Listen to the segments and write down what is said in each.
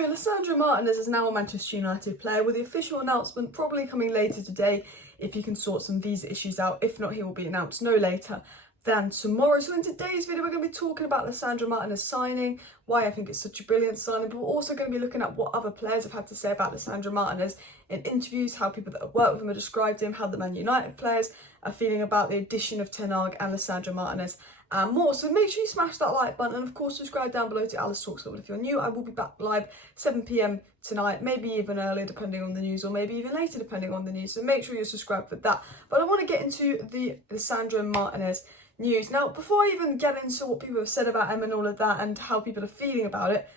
So Lisandro Martinez is now a Manchester United player, with the official announcement probably coming later today if he can sort some visa issues out. If not, he will be announced no later than tomorrow. So in today's video, we're going to be talking about Lisandro Martinez signing, why I think it's such a brilliant signing, but we're also going to be looking at what other players have had to say about Lisandro Martinez in interviews, how people that have worked with him have described him, how the Man United players are feeling about the addition of Ten Hag and Lisandro Martinez, and more. So make sure you smash that like button, and of course subscribe down below to Alice Talks. If you're new, I will be back live 7 PM tonight, maybe even earlier depending on the news, or maybe even later depending on the news, so make sure you're subscribed for that. But I want to get into the Lisandro Martinez news. Now, before I even get into what people have said about him and all of that and how people are feeling about it,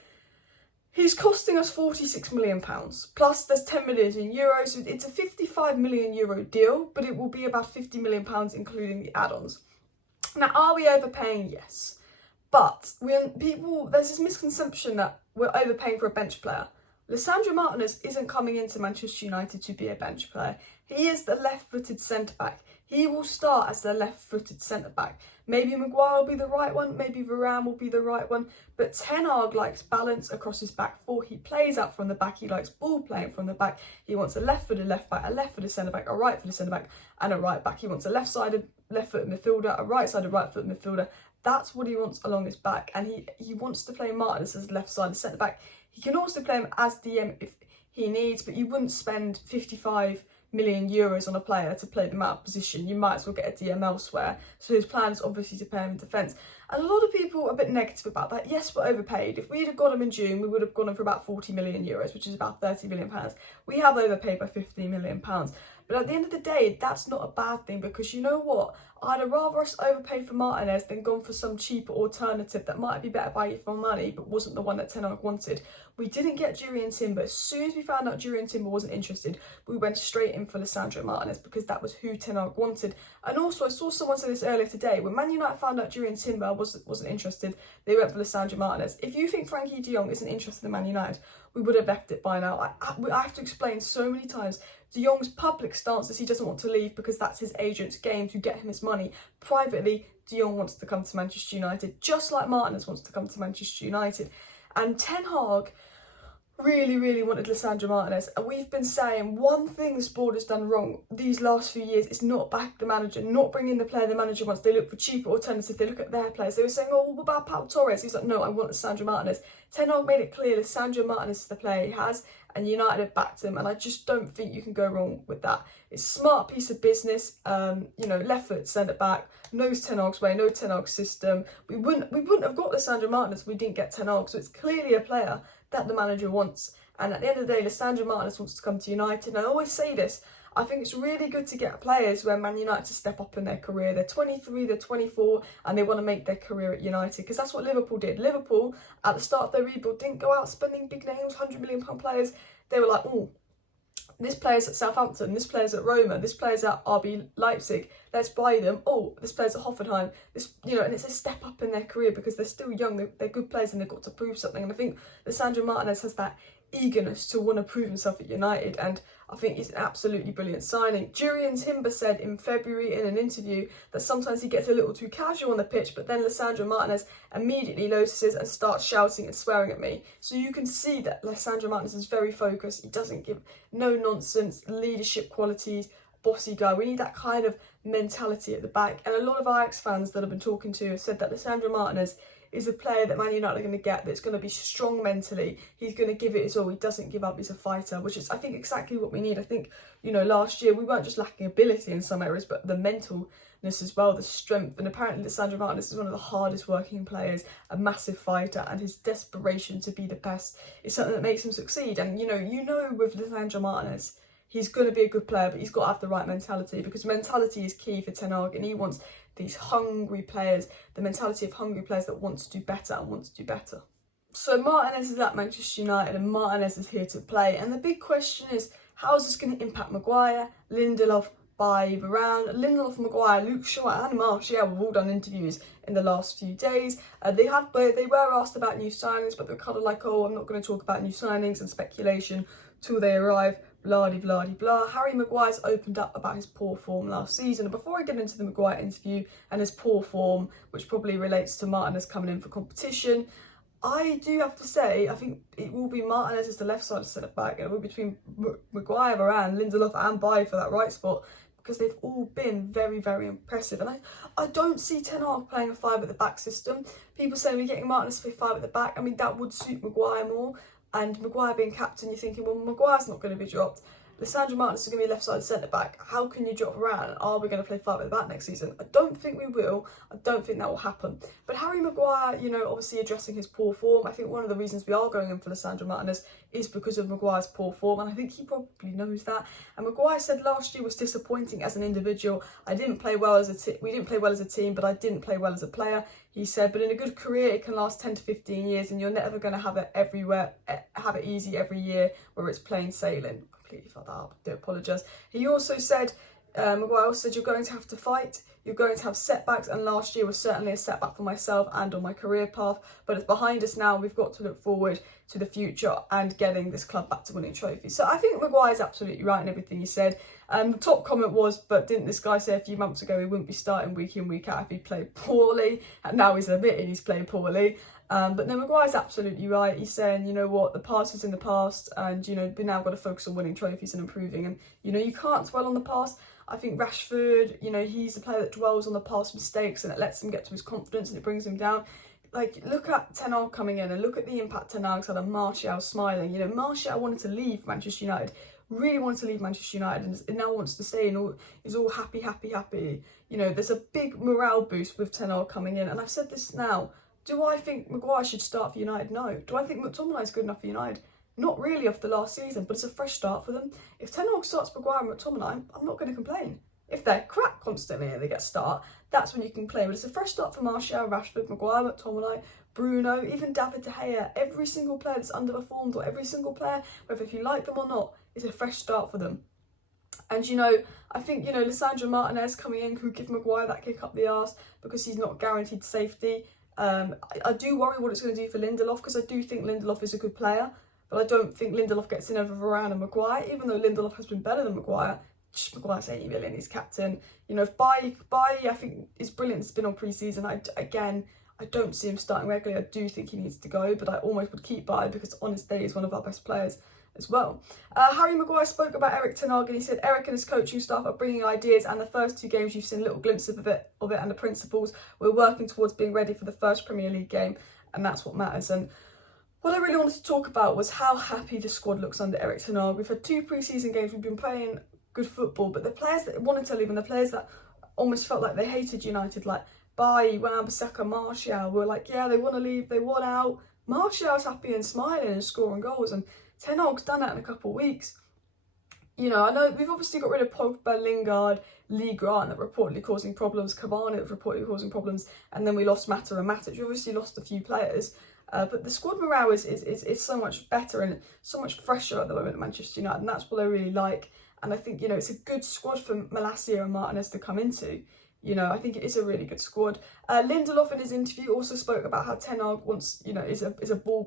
he's costing us £46 million, plus there's 10 million in euros, so it's a €55 million deal, but it will be about £50 million including the add-ons. Now, are we overpaying? Yes. But there's this misconception that we're overpaying for a bench player. Lisandro Martinez isn't coming into Manchester United to be a bench player. He is the left-footed centre-back. He will start as the left-footed centre-back. Maybe Maguire will be the right one, maybe Varane will be the right one, but Ten Hag likes balance across his back four. He plays out from the back, he likes ball playing from the back. He wants a left-footed left-back, a left-footed centre-back, a right-footed centre-back, and a right-back. He wants a left-sided left-footed midfielder, a right-sided right-footed midfielder. That's what he wants along his back, and he wants to play Martinez as left-sided centre-back. He can also play him as DM if he needs, but you wouldn't spend €55 million on a player to play them out of position. You might as well get a DM elsewhere. So his plan is obviously to play him in defence. And a lot of people are a bit negative about that. Yes, we're overpaid. If we'd have got him in June, we would have got him for about €40 million, which is about £30 million. We have overpaid by £15 million. But at the end of the day, that's not a bad thing, because you know what? I'd have rather us overpaid for Martinez than gone for some cheaper alternative that might be better value for money, but wasn't the one that Ten Hag wanted. We didn't get Jurriën Timber. As soon as we found out Jurriën Timber wasn't interested, we went straight in for Lisandro Martinez, because that was who Ten Hag wanted. And also, I saw someone say this earlier today, when Man United found out Jurriën Timber wasn't interested, they went for Lisandro Martinez. If you think Frankie de Jong isn't interested in Man United, we would have left it by now. I have to explain so many times. De Jong's public stance is he doesn't want to leave because that's his agent's game to get him his money. Privately, De Jong wants to come to Manchester United, just like Martinez wants to come to Manchester United. And Ten Hag really wanted Lisandro Martinez, and we've been saying one thing this board has done wrong these last few years is not back the manager, not bring in the player the manager wants. They look for cheaper alternatives, they look at their players. They were saying, oh, what about Pau Torres? He's like, no, I want Lisandro Martinez. Ten Hag made it clear Lisandro Martinez is the player he has, and United have backed him, and I just don't think you can go wrong with that. It's a smart piece of business. Left foot centre back, knows Ten Hag's way, knows Ten Hag's system. We wouldn't have got Lisandro Martinez if we didn't get Ten Hag, so it's clearly a player that the manager wants. And at the end of the day, Lisandro Martinez wants to come to United. And I always say this, I think it's really good to get players when Man United to step up in their career. They're 23, they're 24, and they want to make their career at United, because that's what Liverpool did. Liverpool, at the start of their rebuild, didn't go out spending big names, £100 million players. They were like, oh, this player's at Southampton, this player's at Roma, this player's at RB Leipzig, let's buy them. Oh, this player's at Hoffenheim. And it's a step up in their career because they're still young, they're good players, and they've got to prove something. And I think Lisandro Martinez has that eagerness to want to prove himself at United, and I think he's an absolutely brilliant signing. Jurriën Timber said in February in an interview that sometimes he gets a little too casual on the pitch, but then Lisandro Martinez immediately notices and starts shouting and swearing at me. So you can see that Lisandro Martinez is very focused. He doesn't give no nonsense, leadership qualities, bossy guy. We need that kind of mentality at the back. And a lot of Ajax fans that I've been talking to have said that Lisandro Martinez is a player that Man United are going to get that's going to be strong mentally. He's going to give it his all. He doesn't give up. He's a fighter, which is, I think, exactly what we need. I think, last year we weren't just lacking ability in some areas, but the mentalness as well, the strength. And apparently Lisandro Martinez is one of the hardest working players, a massive fighter, and his desperation to be the best is something that makes him succeed. And, with Lisandro Martinez, he's going to be a good player, but he's got to have the right mentality, because mentality is key for Ten Hag, and he wants these hungry players, the mentality of hungry players that want to do better and want to do better. So Martinez is at Manchester United, and Martinez is here to play. And the big question is, how is this going to impact Maguire, Lindelof, by Varane, Lindelof, Maguire, Luke Shaw and Martial have all done interviews in the last few days. They were asked about new signings, but they're kind of like, oh, I'm not going to talk about new signings and speculation till they arrive. Blah. Harry Maguire's opened up about his poor form last season. And before I get into the Maguire interview and his poor form, which probably relates to Martinez coming in for competition, I do have to say, I think it will be Martinez as the left side centre-back, and it will be between Maguire, Varane, Lindelof and Bailly for that right spot, because they've all been very, very impressive. And I don't see Ten Hag playing a 5-at-the-back system. People saying we're getting Martinez to play 5-at-the-back. I mean, that would suit Maguire more. And Maguire being captain, you're thinking, well, Maguire's not going to be dropped. Lisandro Martinez is going to be left-sided centre-back. How can you drop around? Are we going to play 5-at-the-back next season? I don't think we will. I don't think that will happen. But Harry Maguire, you know, obviously addressing his poor form. I think one of the reasons we are going in for Lisandro Martinez is because of Maguire's poor form, and I think he probably knows that. And Maguire said last year was disappointing as an individual. We didn't play well as a team, but I didn't play well as a player. He said, but in a good career, it can last 10 to 15 years, and you're never going to have it everywhere, have it easy every year where it's plain sailing. Completely fucked that up. I do apologise. He also said, Maguire also said, you're going to have to fight. You're going to have setbacks, and last year was certainly a setback for myself and on my career path, but it's behind us now. We've got to look forward to the future and getting this club back to winning trophies. So I think Maguire's absolutely right in everything he said. The top comment was, but didn't this guy say a few months ago he wouldn't be starting week in, week out if he played poorly? And now he's admitting he's played poorly. But no, Maguire's absolutely right. He's saying, you know what, the past is in the past, and, you know, we've now got to focus on winning trophies and improving. And, you know, you can't dwell on the past. I think Rashford, you know, he's the player that dwells on the past mistakes, and it lets him get to his confidence and it brings him down. Like, look at Ten Hag coming in and look at the impact Ten Hag's had on Martial smiling. You know, Martial wanted to leave Manchester United, really wanted to leave Manchester United, and now wants to stay and is all happy. You know, there's a big morale boost with Ten Hag coming in. And I've said this now, do I think Maguire should start for United? No. Do I think McTominay is good enough for United? Not really after last season, but it's a fresh start for them. If Ten Hag starts Maguire and McTominay, I'm not going to complain. If they're crap constantly and they get a start, that's when you can complain. But it's a fresh start for Martial, Rashford, Maguire, McTominay, Bruno, even David De Gea. Every single player that's underperformed, or every single player, whether if you like them or not, is a fresh start for them. And, you know, I think, you know, Lisandro Martinez coming in could give Maguire that kick up the arse because he's not guaranteed safety. I do worry what it's going to do for Lindelof, because I do think Lindelof is a good player. But I don't think Lindelof gets in over Varane and Maguire, even though Lindelof has been better than Maguire. Maguire's 80 million, he's captain. You know, if Bailly, I think is brilliant, it's been on pre-season. I don't see him starting regularly. I do think he needs to go, but I almost would keep Bailly because on his day he's one of our best players as well. Harry Maguire spoke about Erik Ten Hag, and he said Erik and his coaching staff are bringing ideas, and the first 2 games you've seen little glimpses of it and the principles. We're working towards being ready for the first Premier League game, and that's what matters. And what I really wanted to talk about was how happy the squad looks under Erik Ten Hag. We've had 2 pre-season games, we've been playing good football, but the players that wanted to leave and the players that almost felt like they hated United, like Bailly, Wan-Bissaka, Martial, were like, yeah, they want to leave, they want out. Martial's happy and smiling and scoring goals, and Ten Hag's done that in a couple of weeks. You know, I know we've obviously got rid of Pogba, Lingard, Lee Grant that were reportedly causing problems, Cavani that was reportedly causing problems, and then we lost Mata and Matic. We obviously lost a few players. But the squad morale is so much better and so much fresher at the moment at Manchester United, and that's what I really like. And I think, you know, it's a good squad for Malacia and Martinez to come into. You know, I think it is a really good squad. Lindelof in his interview also spoke about how Ten Hag wants, you know,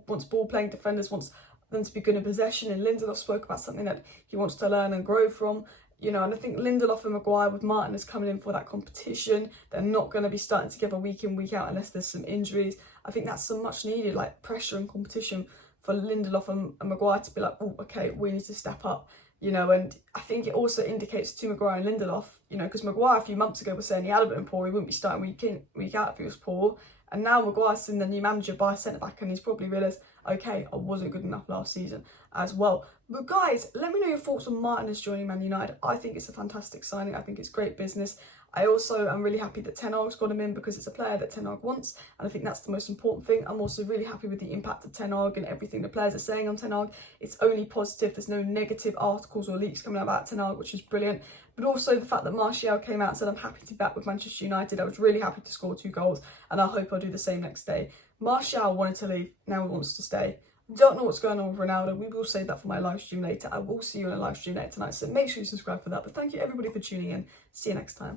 wants ball playing defenders, wants them to be good in possession. And Lindelof spoke about something that he wants to learn and grow from. You know, and I think Lindelof and Maguire with Martinez coming in for that competition, they're not going to be starting together week in, week out unless there's some injuries. I think that's some much needed, like, pressure and competition for Lindelof and Maguire to be like, oh, okay, we need to step up. You know, and I think it also indicates to Maguire and Lindelof, you know, because Maguire a few months ago was saying he had been poor, he wouldn't be starting week in, week out if he was poor. And now Maguire's seen the new manager by a centre-back, and he's probably realised, okay, I wasn't good enough last season as well. But guys, let me know your thoughts on Martinez joining Man United. I think it's a fantastic signing. I think it's great business. I also am really happy that Ten Hag's got him in because it's a player that Ten Hag wants, and I think that's the most important thing. I'm also really happy with the impact of Ten Hag and everything the players are saying on Ten Hag. It's only positive. There's no negative articles or leaks coming out about Ten Hag, which is brilliant. But also the fact that Martial came out and said, I'm happy to be back with Manchester United. I was really happy to score 2 goals, and I hope I'll do the same next day. Martial wanted to leave, now he wants to stay. Don't know what's going on with Ronaldo. We will save that for my live stream later. I will see you on a live stream later tonight, so make sure you subscribe for that. But thank you everybody for tuning in. See you next time.